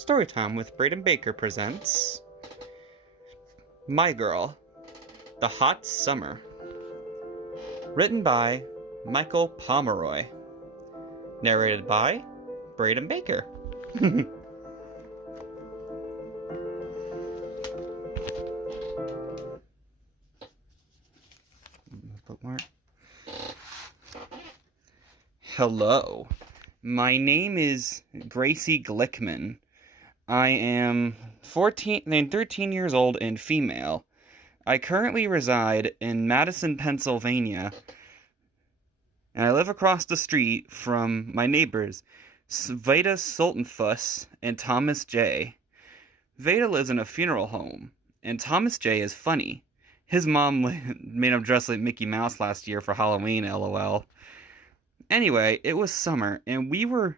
Storytime with Braden Baker presents My Girl, The Hot Summer. Written by Michael Pomeroy. Narrated by Braden Baker. Bookmark. Hello. My name is Gracie Glickman. I am 13 years old and female. I currently reside in Madison, Pennsylvania, and I live across the street from my neighbors, Veda Sultanfuss and Thomas J. Veda lives in a funeral home, and Thomas J is funny. His mom made him dress like Mickey Mouse last year for Halloween, lol. Anyway, it was summer, and we were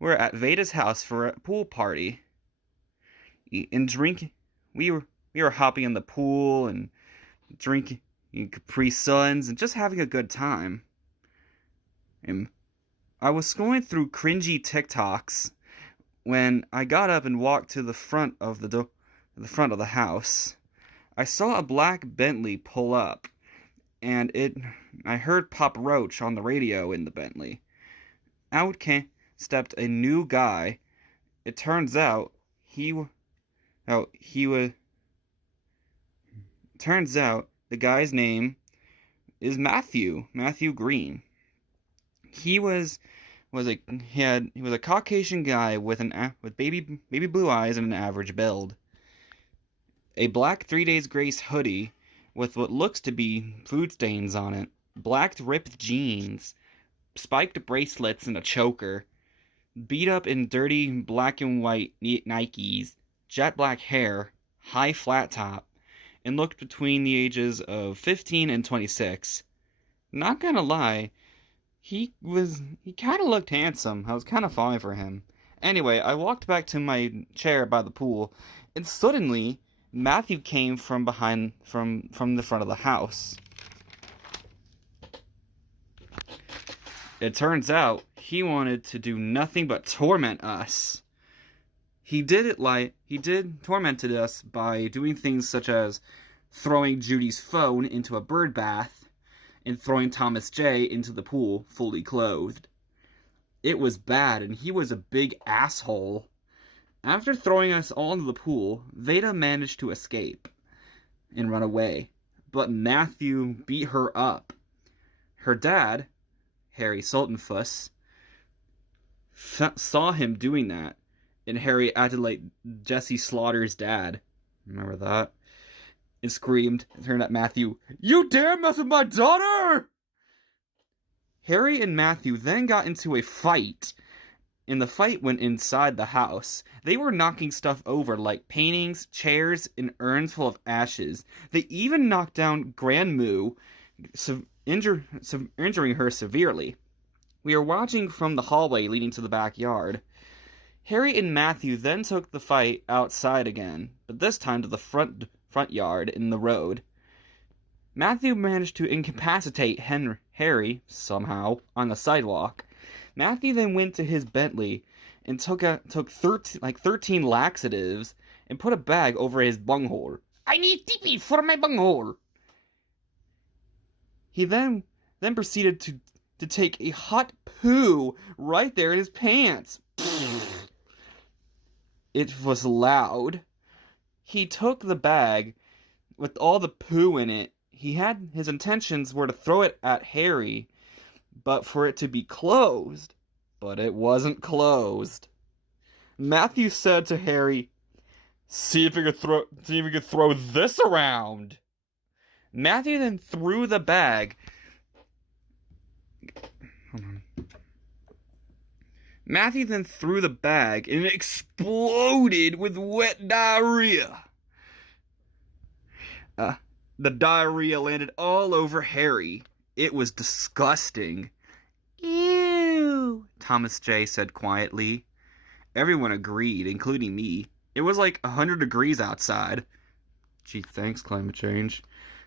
at Veda's house for a pool party. And drinking, we were hopping in the pool and drinking Capri Suns and just having a good time. And I was scrolling through cringy TikToks when I got up and walked to the front of the front of the house. I saw a black Bentley pull up, and I heard Pop Roach on the radio in the Bentley. Out stepped a new guy. It turns out Turns out the guy's name is Matthew Green. He was a Caucasian guy with baby blue eyes and an average build. A black 3 Days Grace hoodie with what looks to be food stains on it, black ripped jeans, spiked bracelets and a choker, beat up in dirty black and white Nikes, jet black hair, high flat top, and looked between the ages of 15 and 26. Not gonna lie, he kind of looked handsome. I was kind of falling for him. Anyway, I walked back to my chair by the pool, and suddenly Matthew came from behind, from the front of the house. It turns out he wanted to do nothing but torment us. He tormented us by doing things such as throwing Judy's phone into a bird bath and throwing Thomas J into the pool fully clothed. It was bad, and he was a big asshole. After throwing us all into the pool, Veda managed to escape and run away, but Matthew beat her up. Her dad, Harry Sultanfuss, saw him doing that, and Harry acted like Jesse Slaughter's dad. Remember that? And screamed and turned at Matthew, "You dare mess with my daughter!" Harry and Matthew then got into a fight, and the fight went inside the house. They were knocking stuff over like paintings, chairs, and urns full of ashes. They even knocked down Grandmoo, injuring her severely. We were watching from the hallway leading to the backyard. Harry and Matthew then took the fight outside again, but this time to the front yard in the road. Matthew managed to incapacitate Harry, somehow, on the sidewalk. Matthew then went to his Bentley and took 13 laxatives and put a bag over his bunghole. "I need TP for my bunghole." He then proceeded to take a hot poo right there in his pants. It was loud. He took the bag with all the poo in it. His intentions were to throw it at Harry, but for it to be closed. But it wasn't closed. Matthew said to Harry, see if you could throw this around." Matthew then threw the bag. Hold on. Matthew then threw the bag, and it exploded with wet diarrhea. The diarrhea landed all over Harry. It was disgusting. "Ew," Thomas J said quietly. Everyone agreed, including me. It was like 100 degrees outside. Gee, thanks, climate change.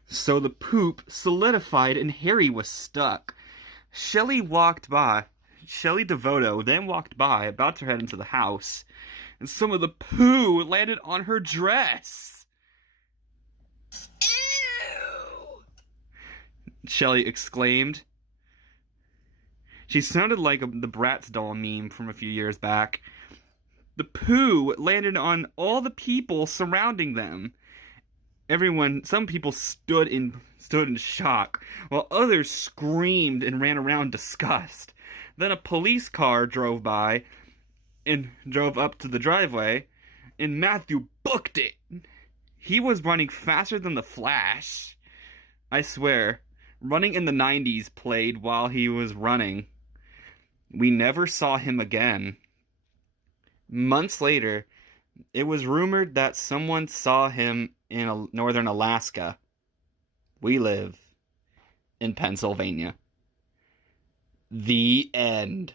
So the poop solidified and Harry was stuck. Shelley Devoto then walked by, about to head into the house. and some of the poo landed on her dress. Ew! Shelly exclaimed. She sounded like the Bratz doll meme from a few years back. The poo landed on all the people surrounding them. Some people stood in shock, while others screamed and ran around disgust. Then a police car drove by and drove up to the driveway, and Matthew booked it. He was running faster than the Flash. I swear, running in the 90s played while he was running. We never saw him again. Months later, it was rumored that someone saw him in northern Alaska. We live in Pennsylvania. The end.